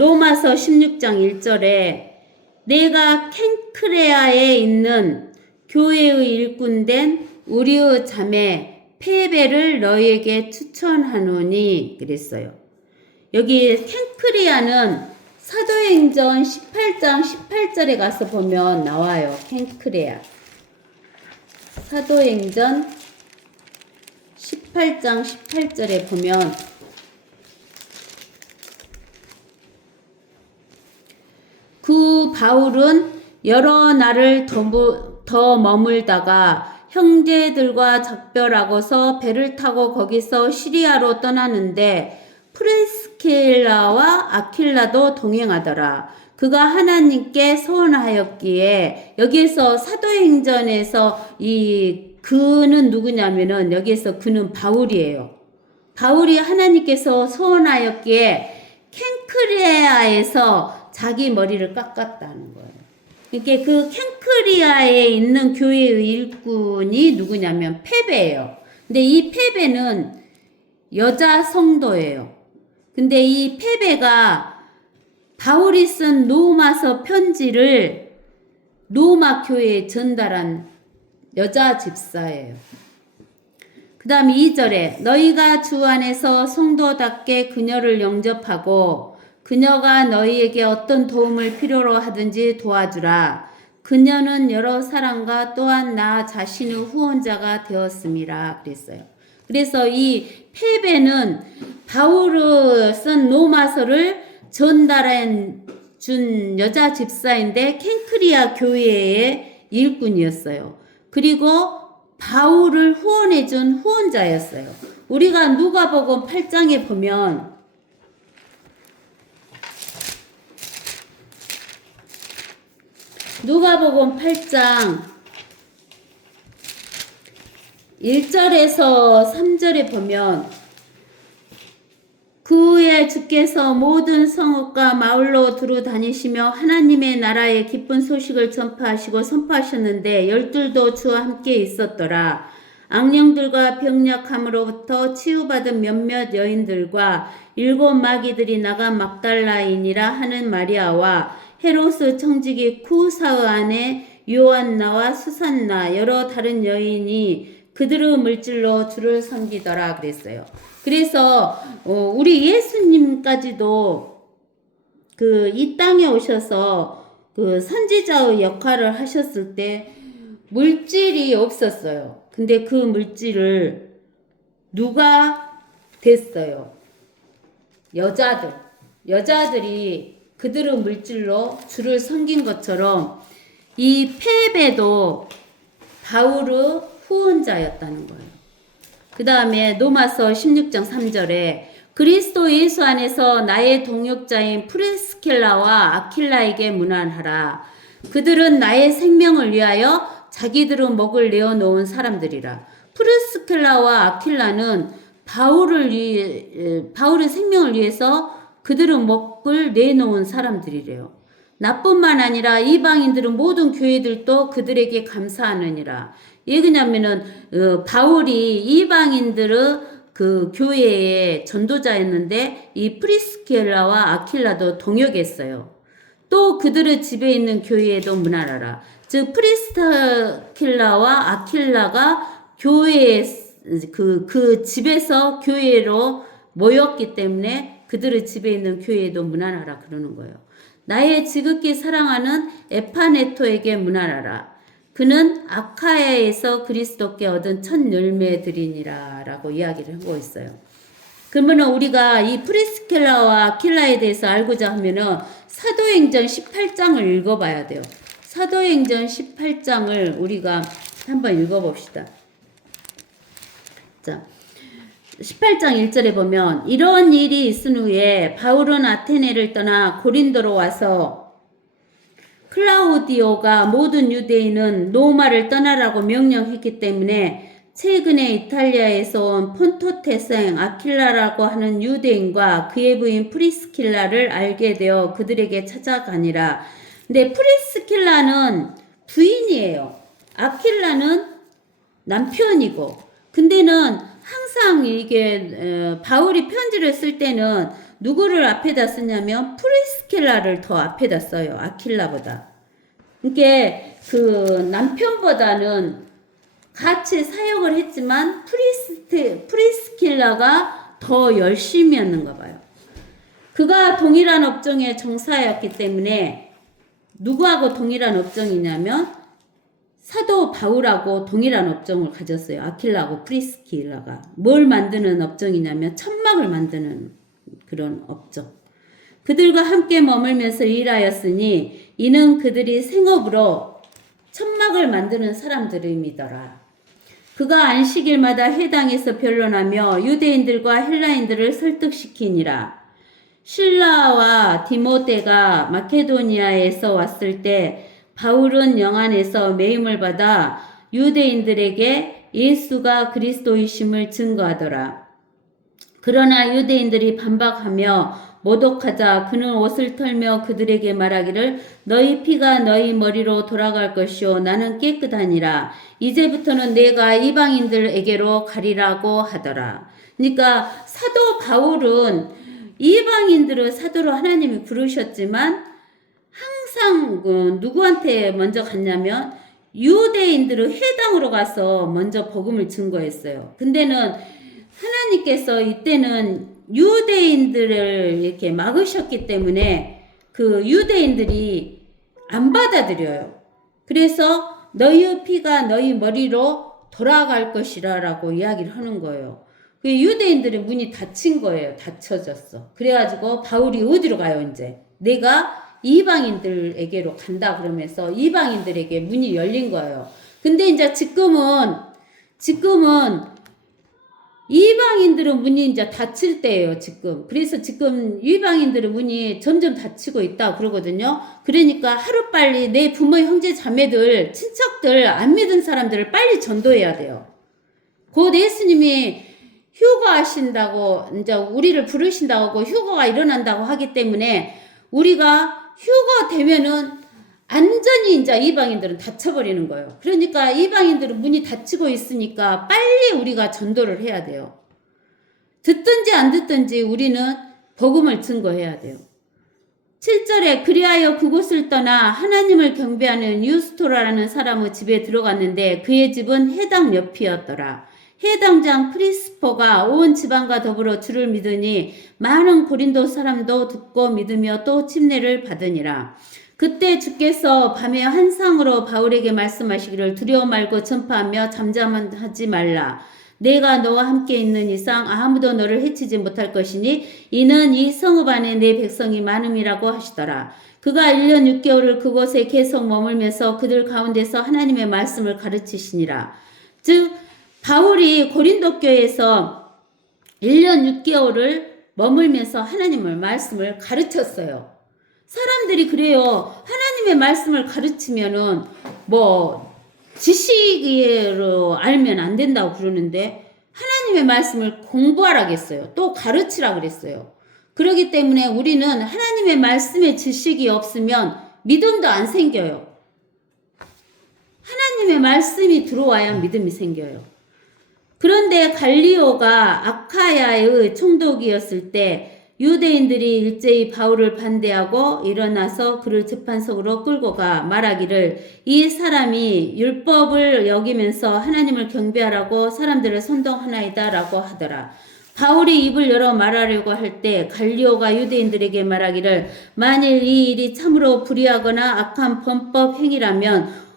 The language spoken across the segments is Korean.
로마서 16장 1절에 내가 켄크레아에 있는 교회의 일꾼된 우리의 자매 페베를 너희에게 추천하노니 그랬어요. 여기 켄크레아는 사도행전 18장 18절에 가서 보면 나와요. 켄크레아. 사도행전 18장 18절에 보면 그 바울은 여러 날을 더 머물다가 형제들과 작별하고서 배를 타고 거기서 시리아로 떠나는데 프리스킬라와 아킬라도 동행하더라. 그가 하나님께 소원하였기에 여기에서 사도행전에서 이 그는 누구냐면은 여기에서 그는 바울이에요. 바울이 하나님께서 소원하였기에 켄크레아에서 자기 머리를 깎았다는 거예요. 그러니까 그 켄크리아에 있는 교회의 일꾼이 누구냐면 페베예요. 근데 이 페베는 여자 성도예요. 근데 이 페베가 바울이 쓴 로마서 편지를 로마 교회에 전달한 여자 집사예요. 그 다음 2절에 너희가 주 안에서 성도답게 그녀를 영접하고 그녀가 너희에게 어떤 도움을 필요로 하든지 도와주라. 그녀는 여러 사람과 또한 나 자신의 후원자가 되었음이라 그랬어요. 그래서 이 페베는 바울이 쓴 로마서를 전달해 준 여자 집사인데 켄크리아 교회의 일꾼이었어요. 그리고 바울을 후원해 준 후원자였어요. 우리가 누가복음 8장에 보면 누가복음 8장 1절에서 3절에 보면 그의 주께서 모든 성읍과 마을로 두루 다니시며 하나님의 나라의 기쁜 소식을 전파하시고 선포하셨는데 열둘도 주와 함께 있었더라. 악령들과 병약함으로부터 치유받은 몇몇 여인들과 7 마귀들이 나간 막달라인이라 하는 마리아와 헤롯의 청지기 쿠사의 아내 요한나와 수산나 여러 다른 여인이 그들의 물질로 주를 섬기더라 그랬어요. 그래서 우리 예수님까지도 이 땅에 오셔서 그 선지자의 역할을 하셨을 때 물질이 없었어요. 근데 그 물질을 누가 됐어요? 여자들이 그들의 물질로 주를 섬긴 것처럼 이 페베도 바울의 후원자였다는 거예요. 그 다음에 로마서 16장 3절에 그리스도 예수 안에서 나의 동역자인 프리스킬라와 아킬라에게 문안하라. 그들은 나의 생명을 위하여 자기들의 목을 내어놓은 사람들이라. 프리스킬라와 아킬라는 바울의 생명을 위해서 그들의 목을 내놓은 사람들이래요. 나뿐만 아니라 이방인들은 모든 교회들도 그들에게 감사하느니라. 왜냐면은 바울이 이방인들의 그 교회의 전도자였는데 이 프리스킬라와 아킬라도 동역했어요. 또 그들의 집에 있는 교회에도 문안하라. 즉 프리스킬라와 아킬라가 교회에 그 집에서 교회로 모였기 때문에 그들의 집에 있는 교회에도 문안하라 그러는 거예요. 나의 지극히 사랑하는 에파네토에게 문안하라. 그는 아카야에서 그리스도께 얻은 첫 열매들이니라 라고 이야기를 하고 있어요. 그러면 우리가 이 프리스킬라와 아킬라에 대해서 알고자 하면은 사도행전 18장을 읽어봐야 돼요. 사도행전 18장을 우리가 한번 읽어봅시다. 자, 18장 1절에 보면 이런 일이 있은 후에 바울은 아테네를 떠나 고린도로 와서 클라우디오가 모든 유대인은 로마를 떠나라고 명령했기 때문에 최근에 이탈리아에서 온 폰토 태생 아킬라라고 하는 유대인과 그의 부인 프리스킬라를 알게 되어 그들에게 찾아가니라. 근데 프리스킬라는 부인이에요. 아킬라는 남편이고. 근데는 항상 이게 바울이 편지를 쓸 때는 누구를 앞에다 쓰냐면 프리스킬라를 더 앞에다 써요. 아킬라보다. 그게 그 남편보다는 같이 사역을 했지만 프리스킬라가 더 열심히 했는가 봐요. 그가 동일한 업종의 종사였기 때문에 누구하고 동일한 업종이냐면 사도 바울하고 동일한 업종을 가졌어요. 아킬라하고 프리스킬라가. 뭘 만드는 업종이냐면 천막을 만드는 그런 업종. 그들과 함께 머물면서 일하였으니 이는 그들이 생업으로 천막을 만드는 사람들임이더라. 그가 안식일마다 회당에서 변론하며 유대인들과 헬라인들을 설득시키니라. 실라와 디모데가 마케도니아에서 왔을 때 바울은 영안에서 매임을 받아 유대인들에게 예수가 그리스도이심을 증거하더라. 그러나 유대인들이 반박하며 모독하자 그는 옷을 털며 그들에게 말하기를 너희 피가 너희 머리로 돌아갈 것이요 나는 깨끗하니라. 이제부터는 내가 이방인들에게로 가리라고 하더라. 그러니까 사도 바울은 이방인들을 사도로 하나님이 부르셨지만 항상 누구한테 먼저 갔냐면 유대인들을 회당으로 가서 먼저 복음을 증거했어요. 근데는 하나님께서 이때는 유대인들을 이렇게 막으셨기 때문에 그 유대인들이 안 받아들여요. 그래서 너희 피가 너희 머리로 돌아갈 것이라라고 이야기를 하는 거예요. 그 유대인들의 문이 닫힌 거예요. 닫혀졌어. 그래가지고 바울이 어디로 가요 이제? 내가 이방인들에게로 간다 그러면서 이방인들에게 문이 열린 거예요. 근데 이제 지금은 이방인들은 문이 이제 닫힐 때예요, 지금. 그래서 지금 이방인들의 문이 점점 닫히고 있다 그러거든요. 그러니까 하루빨리 내 부모, 형제, 자매들, 친척들, 안 믿은 사람들을 빨리 전도해야 돼요. 곧 예수님이 휴거하신다고, 이제 우리를 부르신다고 휴거가 일어난다고 하기 때문에 우리가 휴거 되면은 완전히 이제 이방인들은 닫혀버리는 거예요. 그러니까 이방인들은 문이 닫히고 있으니까 빨리 우리가 전도를 해야 돼요. 듣든지 안 듣든지 우리는 복음을 증거해야 돼요. 7절에 그리하여 그곳을 떠나 하나님을 경배하는 유스토라라는 사람의 집에 들어갔는데 그의 집은 해당 옆이었더라. 해당장 프리스포가 온 지방과 더불어 주를 믿으니 많은 고린도 사람도 듣고 믿으며 또 침례를 받으니라. 그때 주께서 밤에 환상으로 바울에게 말씀하시기를 두려워 말고 전파하며 잠잠하지 말라. 내가 너와 함께 있는 이상 아무도 너를 해치지 못할 것이니 이는 이 성읍 안에 내 백성이 많음이라고 하시더라. 그가 1년 6개월을 그곳에 계속 머물면서 그들 가운데서 하나님의 말씀을 가르치시니라. 즉 바울이 고린도 교회에서 1년 6개월을 머물면서 하나님의 말씀을 가르쳤어요. 사람들이 그래요. 하나님의 말씀을 가르치면은 지식으로 알면 안 된다고 그러는데 하나님의 말씀을 공부하라겠어요. 또 가르치라 그랬어요. 그렇기 때문에 우리는 하나님의 말씀의 지식이 없으면 믿음도 안 생겨요. 하나님의 말씀이 들어와야 믿음이 생겨요. 그런데 갈리오가 아카야의 총독이었을 때 유대인들이 일제히 바울을 반대하고 일어나서 그를 재판석으로 끌고 가 말하기를 이 사람이 율법을 여기면서 하나님을 경배하라고 사람들을 선동하나이다 라고 하더라. 바울이 입을 열어 말하려고 할 때 갈리오가 유대인들에게 말하기를 만일 이 일이 참으로 불의하거나 악한 범법 행위라면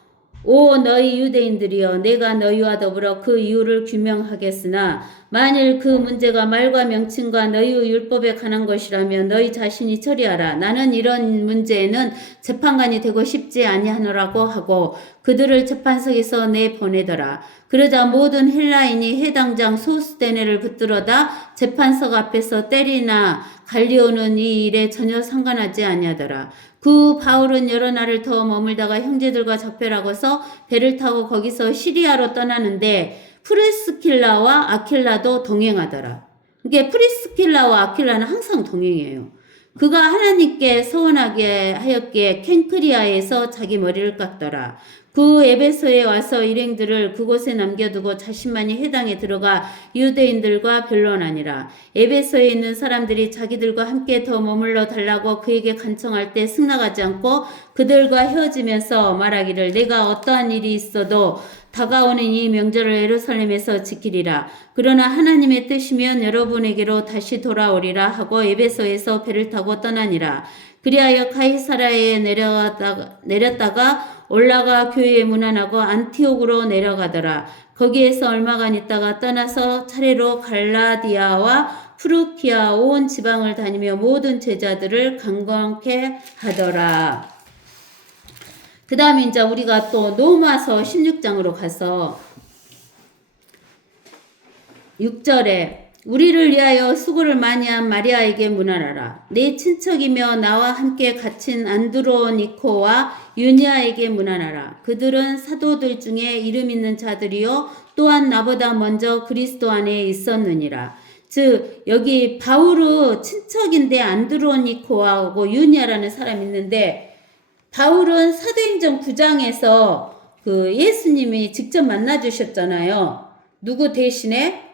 오 너희 유대인들이여 내가 너희와 더불어 그 이유를 규명하겠으나 만일 그 문제가 말과 명칭과 너희의 율법에 관한 것이라면 너희 자신이 처리하라. 나는 이런 문제에는 재판관이 되고 싶지 아니하노라고 하고 그들을 재판석에서 내보내더라. 그러자 모든 헬라인이 해당장 소스데네를 붙들어다 재판석 앞에서 때리나 갈리오는 이 일에 전혀 상관하지 아니하더라. 그 바울은 여러 날을 더 머물다가 형제들과 작별하고서 배를 타고 거기서 시리아로 떠나는데 프리스킬라와 아킬라도 동행하더라. 이게 프리스킬라와 아킬라는 항상 동행해요. 그가 하나님께 서원하게 하였기에 켄크리아에서 자기 머리를 깎더라. 그 에베소에 와서 일행들을 그곳에 남겨두고 자신만이 회당에 들어가 유대인들과 변론하니라. 에베소에 있는 사람들이 자기들과 함께 더 머물러 달라고 그에게 간청할 때 승낙하지 않고 그들과 헤어지면서 말하기를 내가 어떠한 일이 있어도 다가오는 이 명절을 예루살렘에서 지키리라. 그러나 하나님의 뜻이면 여러분에게로 다시 돌아오리라 하고 에베소에서 배를 타고 떠나니라. 그리하여 가이사라에 내렸다가 올라가 교회에 문안하고 안티옥으로 내려가더라. 거기에서 얼마간 있다가 떠나서 차례로 갈라디아와 프루키아 온 지방을 다니며 모든 제자들을 강건케 하더라. 그 다음에 이제 우리가 또 로마서 16장으로 가서 6절에 우리를 위하여 수고를 많이 한 마리아에게 문안하라. 내 친척이며 나와 함께 갇힌 안드로니코와 유니아에게 문안하라. 그들은 사도들 중에 이름 있는 자들이요 또한 나보다 먼저 그리스도 안에 있었느니라. 즉 여기 바울의 친척인데 안드로니코하고 유니아라는 사람이 있는데 바울은 사도행전 9장에서 그 예수님이 직접 만나 주셨잖아요. 누구 대신에?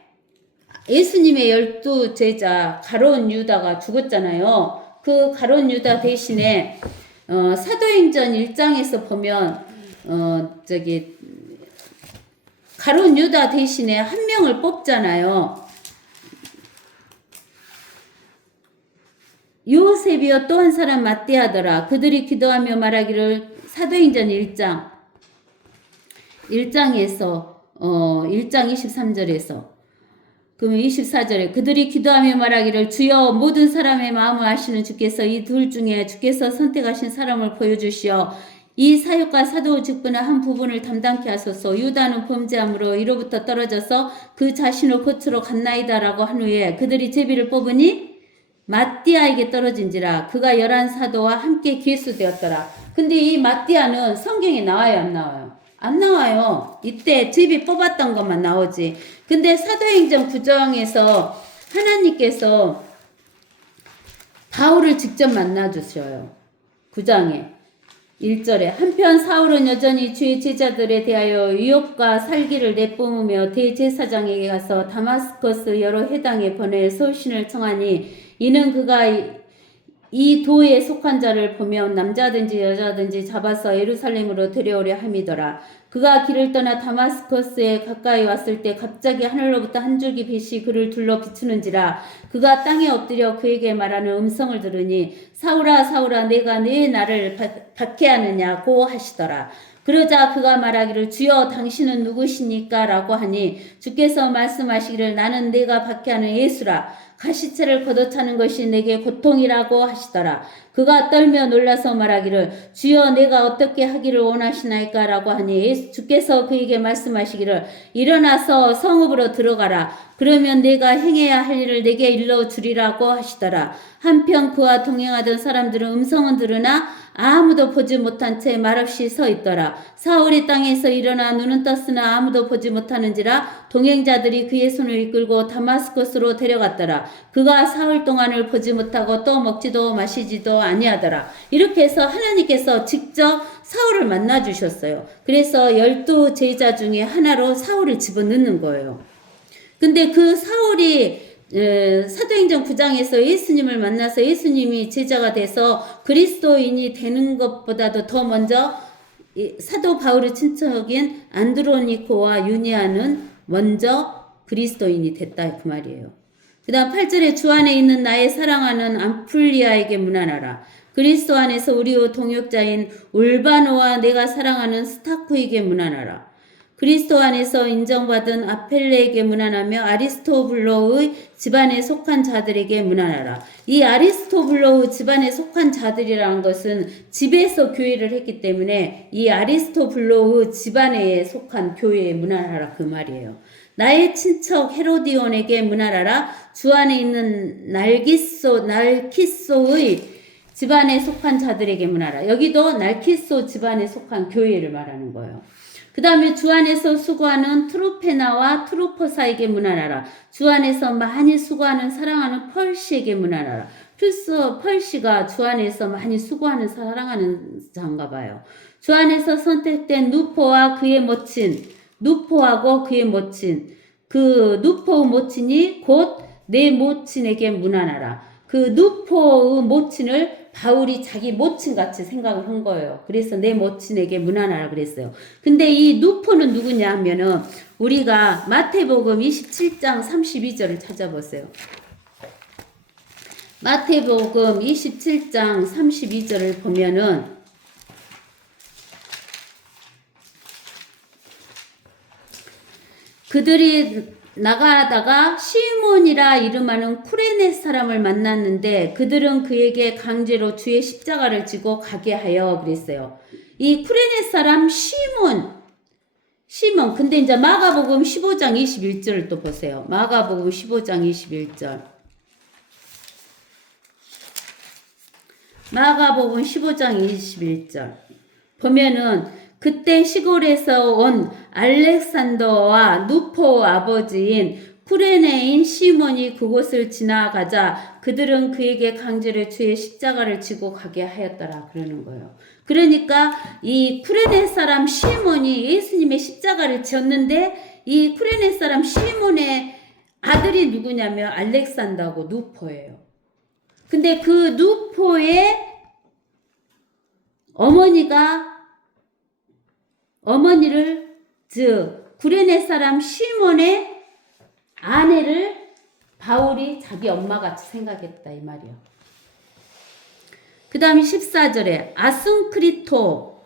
예수님의 12 제자 가룟 유다가 죽었잖아요. 그 가룟 유다 대신에 사도행전 1장에서 보면 가룟 유다 대신에 한 명을 뽑잖아요. 요셉이여 또 한 사람 맞대하더라. 그들이 기도하며 말하기를 사도행전 1장에서 1장 23절에서 그러면 24절에 그들이 기도하며 말하기를 주여 모든 사람의 마음을 아시는 주께서 이 둘 중에 주께서 선택하신 사람을 보여주시어 이 사역과 사도 직분의 한 부분을 담당케 하소서. 유다는 범죄함으로 이로부터 떨어져서 그 자신을 고치러 갔나이다라고 한 후에 그들이 제비를 뽑으니 마띠아에게 떨어진지라. 그가 11사도와 함께 기수되었더라. 근데 이 마띠아는 성경에 나와요, 안 나와요? 안 나와요. 이때 제비 뽑았던 것만 나오지. 근데 사도행전 9장에서 하나님께서 바울을 직접 만나주셔요. 9장에 1절에 한편 사울은 여전히 주의 제자들에 대하여 위협과 살기를 내뿜으며 대제사장에게 가서 다마스커스 여러 회당에 보내 서신을 청하니 이는 그가 이 도에 속한 자를 보면 남자든지 여자든지 잡아서 예루살렘으로 데려오려 함이더라. 그가 길을 떠나 다마스커스에 가까이 왔을 때 갑자기 하늘로부터 한 줄기 빛이 그를 둘러 비추는지라. 그가 땅에 엎드려 그에게 말하는 음성을 들으니 사울아 사울아 내가 내 나를 박해하느냐고 하시더라. 그러자 그가 말하기를 주여 당신은 누구시니까 라고 하니 주께서 말씀하시기를 나는 내가 박해하는 예수라. 가시체를 걷어차는 것이 내게 고통이라고 하시더라. 그가 떨며 놀라서 말하기를 주여 내가 어떻게 하기를 원하시나이까 라고 하니 주께서 그에게 말씀하시기를 일어나서 성읍으로 들어가라. 그러면 내가 행해야 할 일을 내게 일러주리라고 하시더라. 한편 그와 동행하던 사람들은 음성은 들으나 아무도 보지 못한 채 말없이 서 있더라. 사울이 땅에서 일어나 눈은 떴으나 아무도 보지 못하는지라. 동행자들이 그의 손을 이끌고 다마스커스로 데려갔더라. 그가 사흘 동안을 보지 못하고 또 먹지도 마시지도 아니하더라. 이렇게 해서 하나님께서 직접 사울을 만나 주셨어요. 그래서 12 제자 중에 하나로 사울을 집어넣는 거예요. 근데 그 사울이 사도행전 9장에서 예수님을 만나서 예수님이 제자가 돼서 그리스도인이 되는 것보다도 더 먼저 사도 바울의 친척인 안드로니코와 유니아는 먼저 그리스도인이 됐다 그 말이에요. 그 다음 8절에 주 안에 있는 나의 사랑하는 암플리아에게 문안하라. 그리스도 안에서 우리의 동역자인 울바노와 내가 사랑하는 스타쿠에게 문안하라. 그리스도 안에서 인정받은 아펠레에게 문안하며 아리스토블로의 집안에 속한 자들에게 문안하라. 이 아리스토블로의 집안에 속한 자들이라는 것은 집에서 교회를 했기 때문에 이 아리스토블로의 집안에 속한 교회에 문안하라 그 말이에요. 나의 친척 헤로디온에게 문안하라. 주 안에 있는 날키소의 집안에 속한 자들에게 문안하라. 여기도 날키소 집안에 속한 교회를 말하는 거예요. 그 다음에 주 안에서 수고하는 트로페나와 트로포사에게 문안하라. 주 안에서 많이 수고하는 사랑하는 펄시에게 문안하라. 펄시가 주 안에서 많이 수고하는 사랑하는 자인가 봐요. 주 안에서 선택된 누포와 그의 모친, 누포하고 그의 모친, 그 누포의 모친이 곧 내 모친에게 문안하라. 그 누포의 모친을 바울이 자기 모친같이 생각을 한 거예요. 그래서 내 모친에게 문안하라 그랬어요. 근데 이 누포는 누구냐 하면은 우리가 마태복음 27장 32절을 찾아보세요. 마태복음 27장 32절을 보면은 그들이 나가다가 시몬이라 이름하는 쿠레네 사람을 만났는데 그들은 그에게 강제로 주의 십자가를 지고 가게 하여 그랬어요. 이 쿠레네 사람 시몬. 근데 이제 마가복음 15장 21절을 또 보세요. 마가복음 15장 21절. 마가복음 15장 21절. 보면은 그때 시골에서 온 알렉산더와 누포 아버지인 쿠레네인 시몬이 그곳을 지나가자 그들은 그에게 강제로 주의 십자가를 지고 가게 하였더라 그러는 거예요. 그러니까 이 쿠레네 사람 시몬이 예수님의 십자가를 지었는데 이 쿠레네 사람 시몬의 아들이 누구냐면 알렉산더하고 누포예요. 근데 그 누포의 어머니를 구레네 사람 시몬의 아내를 바울이 자기 엄마같이 생각했다 이 말이요. 그 다음에 14절에 아순크리토,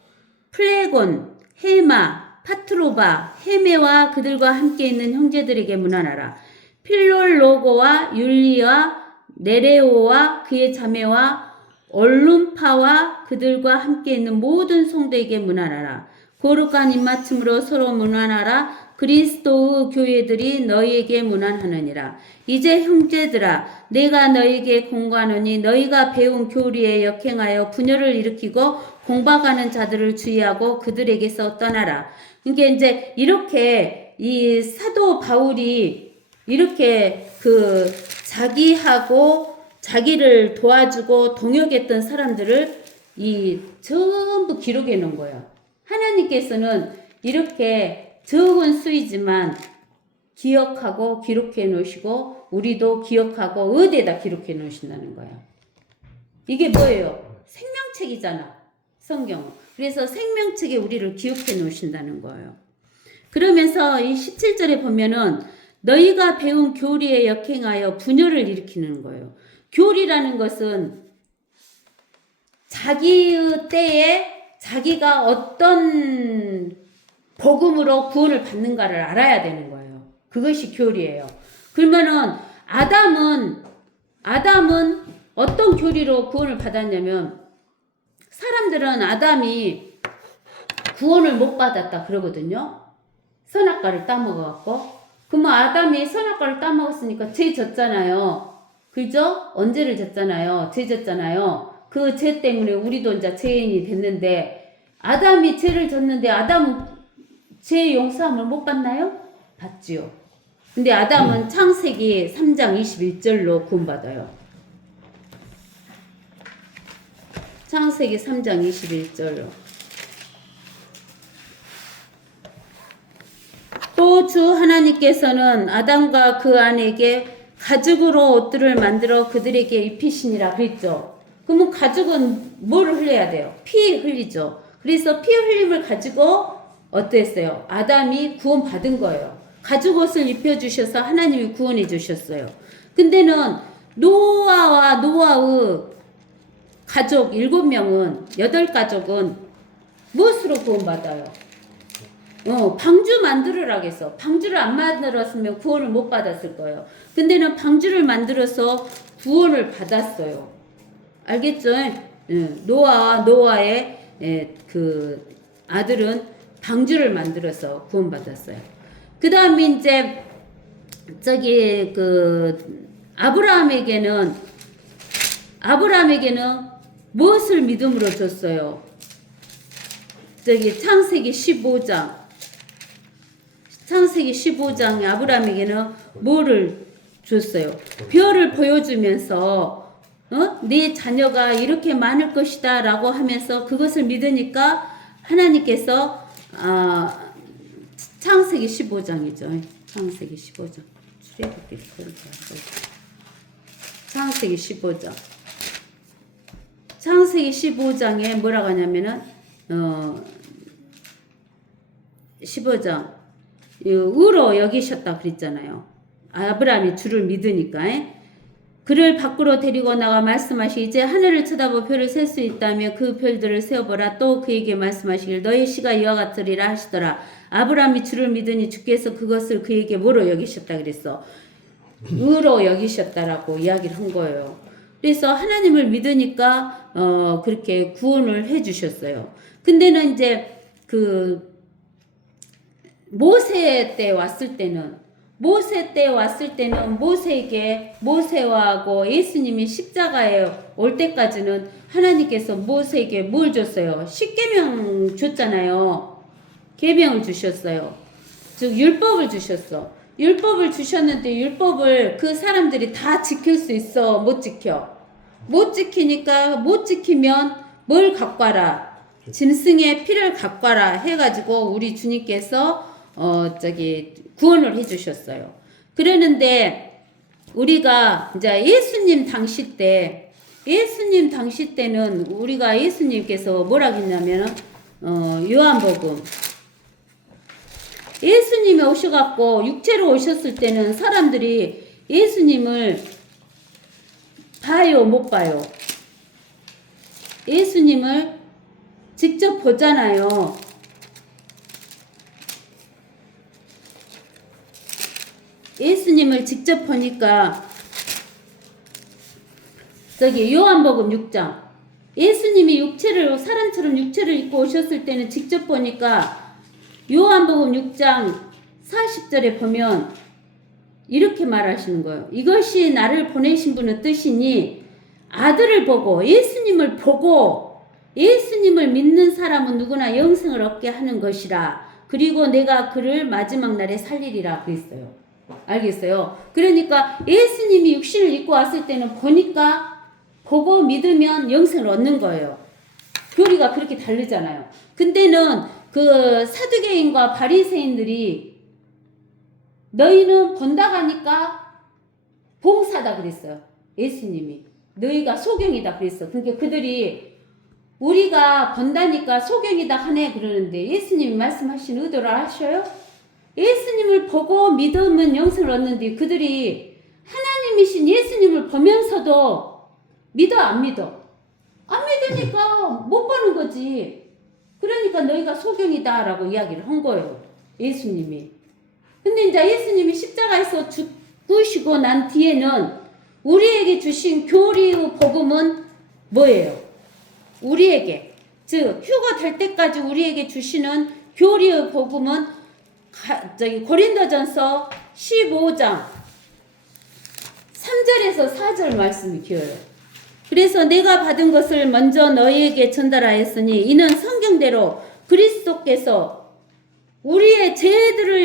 플레곤, 헤마, 파트로바, 헤메와 그들과 함께 있는 형제들에게 문안하라. 필롤로고와 율리와 네레오와 그의 자매와 얼룸파와 그들과 함께 있는 모든 성도에게 문안하라. 거룩한 입맞춤으로 서로 문안하라. 그리스도의 교회들이 너희에게 문안하느니라. 이제 형제들아 내가 너희에게 공고하노니 너희가 배운 교리에 역행하여 분열을 일으키고 공박하는 자들을 주의하고 그들에게서 떠나라. 그러니까 이제 이렇게 이 사도 바울이 이렇게 자기하고 자기를 도와주고 동역했던 사람들을 전부 기록해 놓은 거예요. 하나님께서는 이렇게 적은 수이지만 기억하고 기록해 놓으시고 우리도 기억하고 어디에다 기록해 놓으신다는 거예요. 이게 뭐예요? 생명책이잖아. 성경은. 그래서 생명책에 우리를 기억해 놓으신다는 거예요. 그러면서 이 17절에 보면은 너희가 배운 교리에 역행하여 분열을 일으키는 거예요. 교리라는 것은 자기의 때에 자기가 어떤 복음으로 구원을 받는가를 알아야 되는 거예요. 그것이 교리예요. 그러면은 아담은 어떤 교리로 구원을 받았냐면 사람들은 아담이 구원을 못 받았다 그러거든요. 선악과를 따먹어갖고. 그러면 아담이 선악과를 따먹었으니까 죄 졌잖아요. 그죠? 언제를 졌잖아요. 죄 졌잖아요. 그 죄 때문에 우리도 이제 죄인이 됐는데 아담이 죄를 졌는데 아담은 죄 용서함을 못 받나요? 받지요. 근데 아담은 창세기 3장 21절로 구원받아요. 창세기 3장 21절로. 또 주 하나님께서는 아담과 그 아내에게 가죽으로 옷들을 만들어 그들에게 입히시니라 그랬죠. 그러면 가죽은 뭐를 흘려야 돼요? 피 흘리죠. 그래서 피 흘림을 가지고 어땠어요? 아담이 구원 받은 거예요. 가죽 옷을 입혀주셔서 하나님이 구원해 주셨어요. 근데는 노아와 노아의 가족 7명은 8가족은 무엇으로 구원받아요? 방주 만들으라 해서 방주를 안 만들었으면 구원을 못 받았을 거예요. 근데는 방주를 만들어서 구원을 받았어요. 알겠죠? 노아의 그 아들은 방주를 만들어서 구원받았어요. 그 다음에 이제 아브라함에게는 무엇을 믿음으로 줬어요? 창세기 15장에 아브라함에게는 뭐를 줬어요? 별을 보여주면서 네 자녀가 이렇게 많을 것이다 라고 하면서 그것을 믿으니까 하나님께서 창세기 15장이죠. 창세기 15장. 출애굽기 창세기 15장. 창세기 15장에 뭐라고 하냐면은 15장 의로 여기셨다 그랬잖아요. 아브라함이 주를 믿으니까. 그를 밖으로 데리고 나가 말씀하시기 이제 하늘을 쳐다보 별을 셀 수 있다며 그 별들을 세어보라. 또 그에게 말씀하시길 너의 씨가 이와 같으리라 하시더라. 아브라함이 주를 믿으니 주께서 그것을 그에게 뭐로 여기셨다 그랬어. 의로 여기셨다라고 이야기를 한 거예요. 그래서 하나님을 믿으니까 그렇게 구원을 해주셨어요. 근데는 이제 그 모세 때 왔을 때는 모세하고 예수님이 십자가에 올 때까지는 하나님께서 모세에게 뭘 줬어요? 십계명 줬잖아요. 계명을 주셨어요. 즉 율법을 주셨어. 율법을 주셨는데 율법을 그 사람들이 다 지킬 수 있어? 못 지켜. 못 지키니까 못 지키면 뭘 갖고 와라? 짐승의 피를 갖고 와라 해가지고 우리 주님께서 구원을 해주셨어요. 그러는데 우리가 이제 예수님 당시 때는 우리가 예수님께서 뭐라고 했냐면 요한복음 예수님이 오셔갖고 육체로 오셨을 때는 사람들이 예수님을 봐요, 못 봐요? 예수님을 직접 보잖아요. 예수님을 직접 보니까 요한복음 6장 예수님이 사람처럼 육체를 입고 오셨을 때는 직접 보니까 요한복음 6장 40절에 보면 이렇게 말하시는 거예요. 이것이 나를 보내신 분의 뜻이니 아들을 보고 예수님을 믿는 사람은 누구나 영생을 얻게 하는 것이라. 그리고 내가 그를 마지막 날에 살리리라 그랬어요. 알겠어요? 그러니까 예수님이 육신을 입고 왔을 때는 보고 믿으면 영생을 얻는 거예요. 교리가 그렇게 다르잖아요. 근데는 그 사두개인과 바리새인들이 너희는 본다고 하니까 봉사다 그랬어요. 예수님이. 너희가 소경이다 그랬어. 그러니까 그들이 우리가 본다니까 소경이다 하네 그러는데 예수님이 말씀하신 의도를 아셔요? 예수님을 보고 믿으면 영생을 얻는데 그들이 하나님이신 예수님을 보면서도 믿어 안 믿어? 안 믿으니까 못 보는 거지. 그러니까 너희가 소경이다 라고 이야기를 한 거예요. 예수님이. 근데 이제 예수님이 십자가에서 죽으시고 난 뒤에는 우리에게 주신 교리의 복음은 뭐예요? 우리에게 즉 휴가 될 때까지 우리에게 주시는 교리의 복음은 고린도전서 15장 3절에서 4절 말씀이 기어요. 그래서 내가 받은 것을 먼저 너희에게 전달하였으니 이는 성경대로 그리스도께서 우리의 죄들로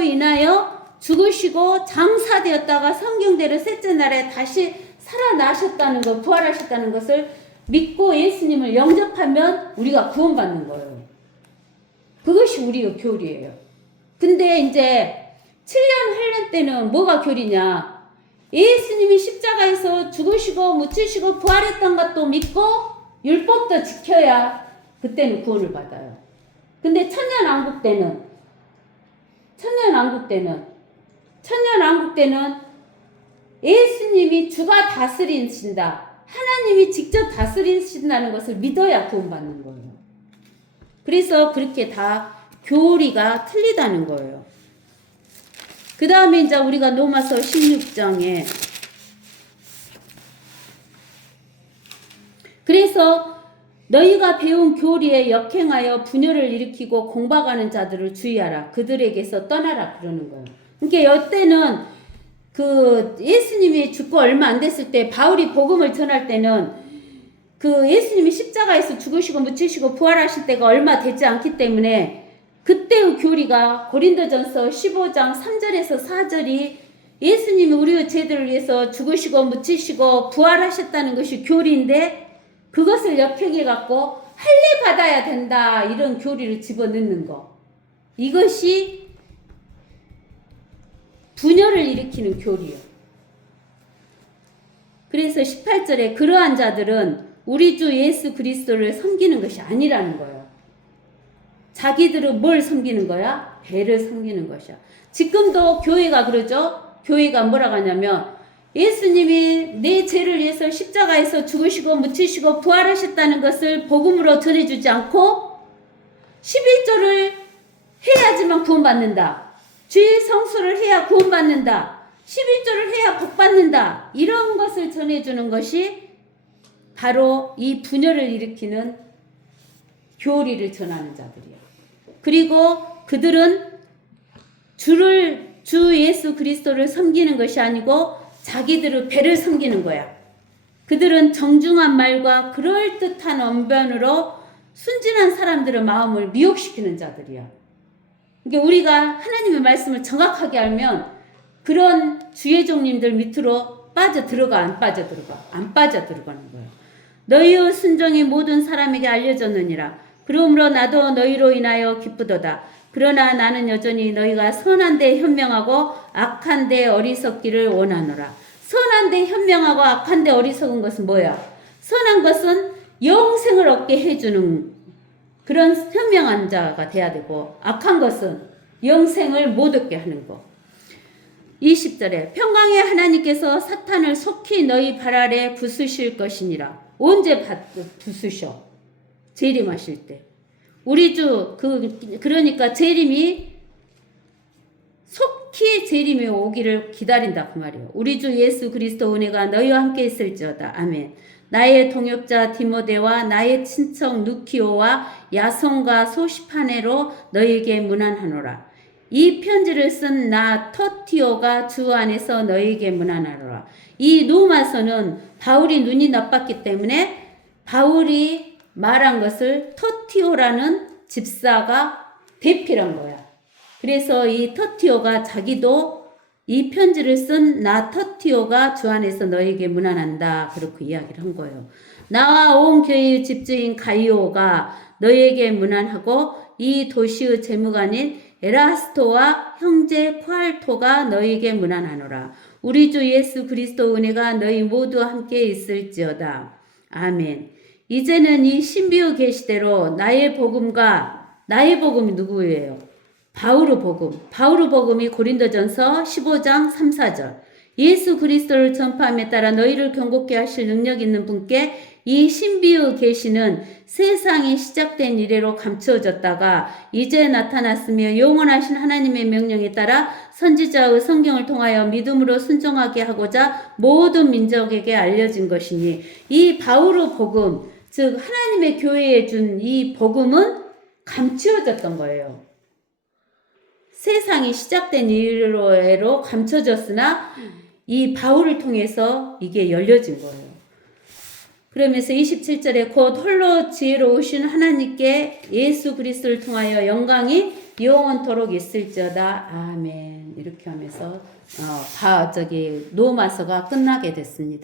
인하여 죽으시고 장사되었다가 성경대로 셋째 날에 다시 살아나셨다는 것, 부활하셨다는 것을 믿고 예수님을 영접하면 우리가 구원받는 거예요. 그것이 우리의 교리예요. 근데 이제 7년 할례 때는 뭐가 교리냐? 예수님이 십자가에서 죽으시고 묻히시고 부활했던 것도 믿고 율법도 지켜야 그때는 구원을 받아요. 근데 천년왕국 때는 예수님이 주가 다스리신다. 하나님이 직접 다스리신다는 것을 믿어야 구원받는 거예요. 그래서 그렇게 다 교리가 틀리다는 거예요. 그 다음에 이제 우리가 로마서 16장에 그래서 너희가 배운 교리에 역행하여 분열을 일으키고 공박하는 자들을 주의하라. 그들에게서 떠나라 그러는 거예요. 그러니까 이때는 그 예수님이 죽고 얼마 안 됐을 때 바울이 복음을 전할 때는 그 예수님이 십자가에서 죽으시고 묻히시고 부활하실 때가 얼마 되지 않기 때문에 그때의 교리가 고린도전서 15장 3절에서 4절이 예수님이 우리 죄들을 위해서 죽으시고 묻히시고 부활하셨다는 것이 교리인데 그것을 역행해 갖고 할례 받아야 된다 이런 교리를 집어넣는 거. 이것이 분열을 일으키는 교리예요. 그래서 18절에 그러한 자들은 우리 주 예수 그리스도를 섬기는 것이 아니라는 거예요. 자기들은 뭘 섬기는 거야? 배를 섬기는 것이야. 지금도 교회가 그러죠. 교회가 뭐라고 하냐면 예수님이 내 죄를 위해서 십자가에서 죽으시고 묻히시고 부활하셨다는 것을 복음으로 전해주지 않고 11조를 해야지만 구원받는다. 주의 성수를 해야 구원받는다. 11조를 해야 복받는다. 이런 것을 전해주는 것이 바로 이 분열을 일으키는 교리를 전하는 자들이야. 그리고 그들은 주 예수 그리스도를 섬기는 것이 아니고 자기들의 배를 섬기는 거야. 그들은 정중한 말과 그럴듯한 언변으로 순진한 사람들의 마음을 미혹시키는 자들이야. 그러니까 우리가 하나님의 말씀을 정확하게 알면 그런 주의 종님들 밑으로 빠져들어가 안 빠져들어가? 안 빠져들어가는 거예요. 너희의 순종이 모든 사람에게 알려졌느니라. 그러므로 나도 너희로 인하여 기쁘도다. 그러나 나는 여전히 너희가 선한 데 현명하고 악한 데 어리석기를 원하노라. 선한 데 현명하고 악한 데 어리석은 것은 뭐야? 선한 것은 영생을 얻게 해주는 그런 현명한 자가 돼야 되고, 악한 것은 영생을 못 얻게 하는 거. 20절에 평강의 하나님께서 사탄을 속히 너희 발 아래 부수실 것이니라. 언제 부수셔? 재림하실 때. 우리 주 그러니까 재림이 속히 재림이 오기를 기다린다 그 말이에요. 우리 주 예수 그리스도 은혜가 너희와 함께 있을지어다. 아멘. 나의 동역자 디모데와 나의 친척 누키오와 야손과 소시파네로 너희에게 문안하노라. 이 편지를 쓴 나 터티오가 주 안에서 너희에게 문안하노라. 이 누마서는 바울이 눈이 나빴기 때문에 바울이 말한 것을 터티오라는 집사가 대필한 거야. 그래서 이 터티오가 자기도 이 편지를 쓴 나 터티오가 주 안에서 너에게 문안한다. 그렇게 이야기를 한 거예요. 나와 온 교회의 집주인 가이오가 너에게 문안하고 이 도시의 재무관인 에라스토와 형제 콰알토가 너에게 문안하노라. 우리 주 예수 그리스도 은혜가 너희 모두와 함께 있을지어다. 아멘. 이제는 이 신비의 계시대로 나의 복음이 누구예요? 바울의 복음이 고린도전서 15장 3, 4절. 예수 그리스도를 전파함에 따라 너희를 경고케 하실 능력 있는 분께 이 신비의 계시는 세상이 시작된 이래로 감추어졌다가 이제 나타났으며 영원하신 하나님의 명령에 따라 선지자의 성경을 통하여 믿음으로 순종하게 하고자 모든 민족에게 알려진 것이니 이 바울의 복음, 즉 하나님의 교회에 준 이 복음은 감추어졌던 거예요. 세상이 시작된 이래로 감춰졌으나 이 바울을 통해서 이게 열려진 거예요. 그러면서 27절에 곧 홀로 지혜로우신 하나님께 예수 그리스도를 통하여 영광이 영원토록 있을지어다. 아멘. 이렇게 하면서 로마서가 끝나게 됐습니다.